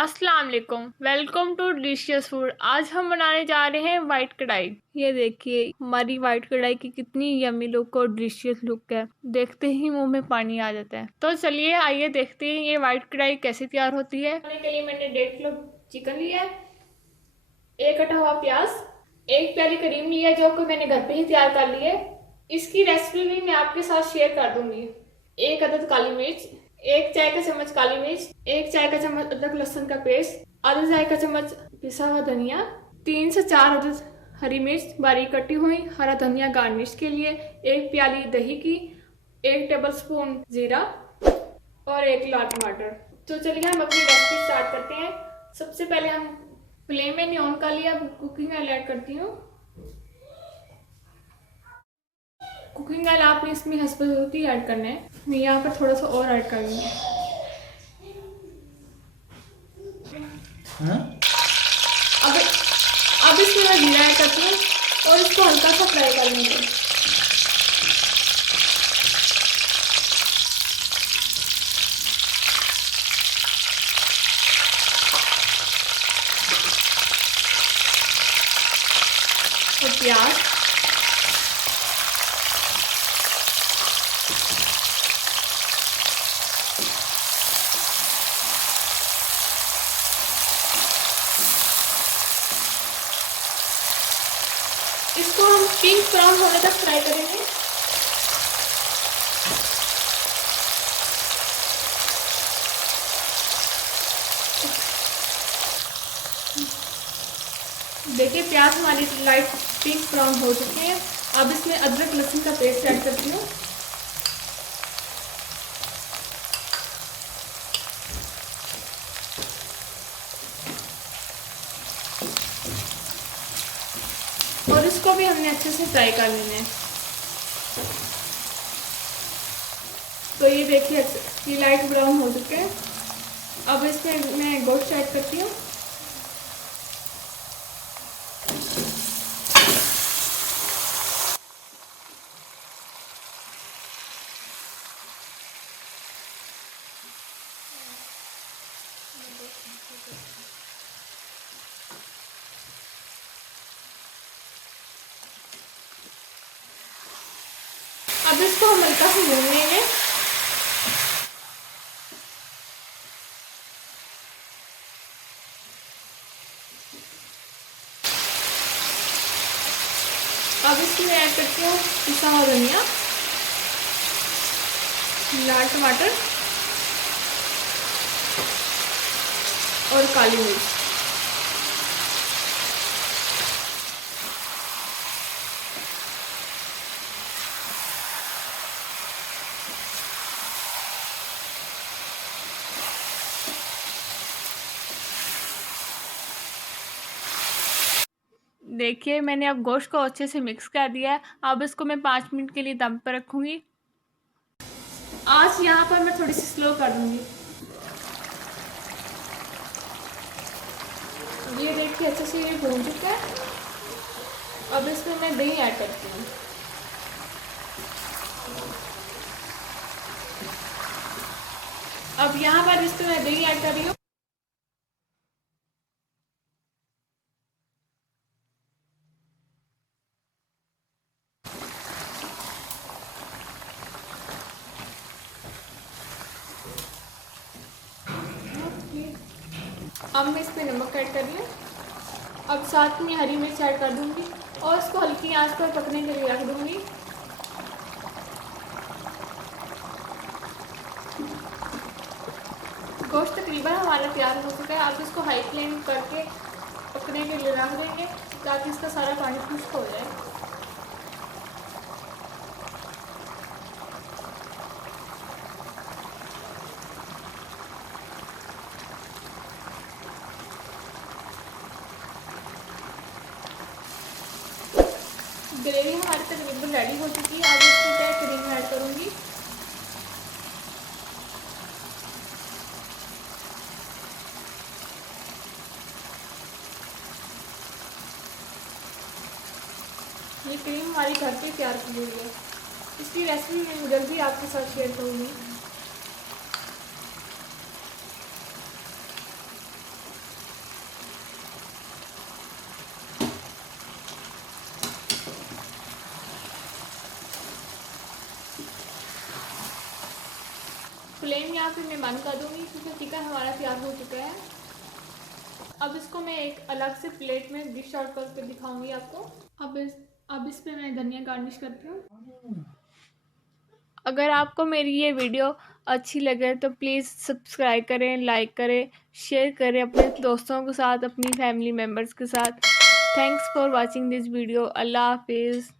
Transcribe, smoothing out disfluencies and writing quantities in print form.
अस्सलाम वालेकुम, welcome to delicious food. आज हम बनाने जा रहे हैं वाइट कढ़ाई। ये देखिए हमारी वाइट कढ़ाई की कितनी यम्मी लुक और डिलीशियस लुक है, देखते ही मुंह में पानी आ जाता है। तो चलिए आइए देखते हैं ये वाइट कढ़ाई कैसे तैयार होती है। बनाने के लिए मैंने 1.5 किलो चिकन लिया है, एक कटा हुआ प्याज, एक प्याली क्रीम लिया जो कि मैंने घर पे ही तैयार कर ली है। इसकी रेसिपी भी मैं आपके साथ शेयर कर दूंगी। एक अदद काली मिर्च, एक चाय का चम्मच काली मिर्च, एक चाय का चम्मच अदरक लहसुन का पेस्ट, आधा चाय का चम्मच पिसा हुआ धनिया, 3 से 4 अदद हरी मिर्च बारीक कटी हुई, हरा धनिया गार्निश के लिए, एक प्याली दही की, 1 टेबल स्पून जीरा और 1 लाल टमाटर। तो चलिए हम अपनी रेसिपी स्टार्ट करते हैं। सबसे पहले हम फ्लेम मैंने ऑन कर लिया, कुकिंग ऑयल ऐड करती हूँ। कुकिंग ऑयल आपने इसमें हस्बैंड ऐड करना है। मैं यहाँ पर थोड़ा सा और ऐड करूँगी। अब इसमें मैं जीरा ऐड करती हूँ और इसको हल्का सा फ्राई कर लूँगी। और प्याज, इसको हम पिंक ब्राउन होने तक फ्राई करेंगे। देखिए प्याज हमारी लाइट पिंक ब्राउन हो चुके हैं। अब इसमें अदरक लहसुन का पेस्ट ऐड करती हूँ। और इसको भी हमने अच्छे से फ्राई कर लेना है। तो ये देखिए ये लाइट ब्राउन हो चुके हैं। अब इसमें मैं गोश्त ऐड करती हूँ। अब इसको हम हल्का से भून लेंगे। अब इसमें ऐड करती हूँ पिसा हुआ धनिया, लाल टमाटर और काली मिर्च। देखिए मैंने अब गोश्त को अच्छे से मिक्स कर दिया है। अब इसको मैं 5 मिनट के लिए दम पर रखूँगी। आज यहाँ पर मैं थोड़ी सी स्लो कर दूँगी। ये देखिए अच्छे से ये भून चुका है। अब इसमें मैं दही ऐड करती हूँ। अब यहाँ पर इसमें मैं दही ऐड कर रही हूँ। अब मैं इसमें नमक ऐड कर रही हूँ। अब साथ में हरी मिर्च ऐड कर दूँगी और इसको हल्की आंच पर पकने के लिए रख दूँगी। गोश्त तकरीबन हमारा तैयार हो चुका है। आप इसको हाई फ्लेम करके पकने के लिए रख देंगे ताकि इसका सारा पानी खुश्क हो जाए। ग्रेवी हमारी तकरीबन रेडी हो चुकी है। अब इसमें मैं क्रीम ऐड करूँगी। ये क्रीम हमारी घर पे तैयार की हुई है। इसकी रेसिपी मैं जल्दी आपके साथ शेयर करूँगी। फ्लेम यहाँ पे मैं बंद कर दूँगी क्योंकि चिकन हमारा तैयार हो चुका है। अब इसको मैं एक अलग से प्लेट में डिश आउट करके दिखाऊंगी आपको। अब इस पे मैं धनिया गार्निश करती हूँ। अगर आपको मेरी ये वीडियो अच्छी लगे तो प्लीज़ सब्सक्राइब करें, लाइक करें, शेयर करें अपने दोस्तों के साथ, अपनी फैमिली मेम्बर्स के साथ। Thanks for watching this video. Allah हाफिज़।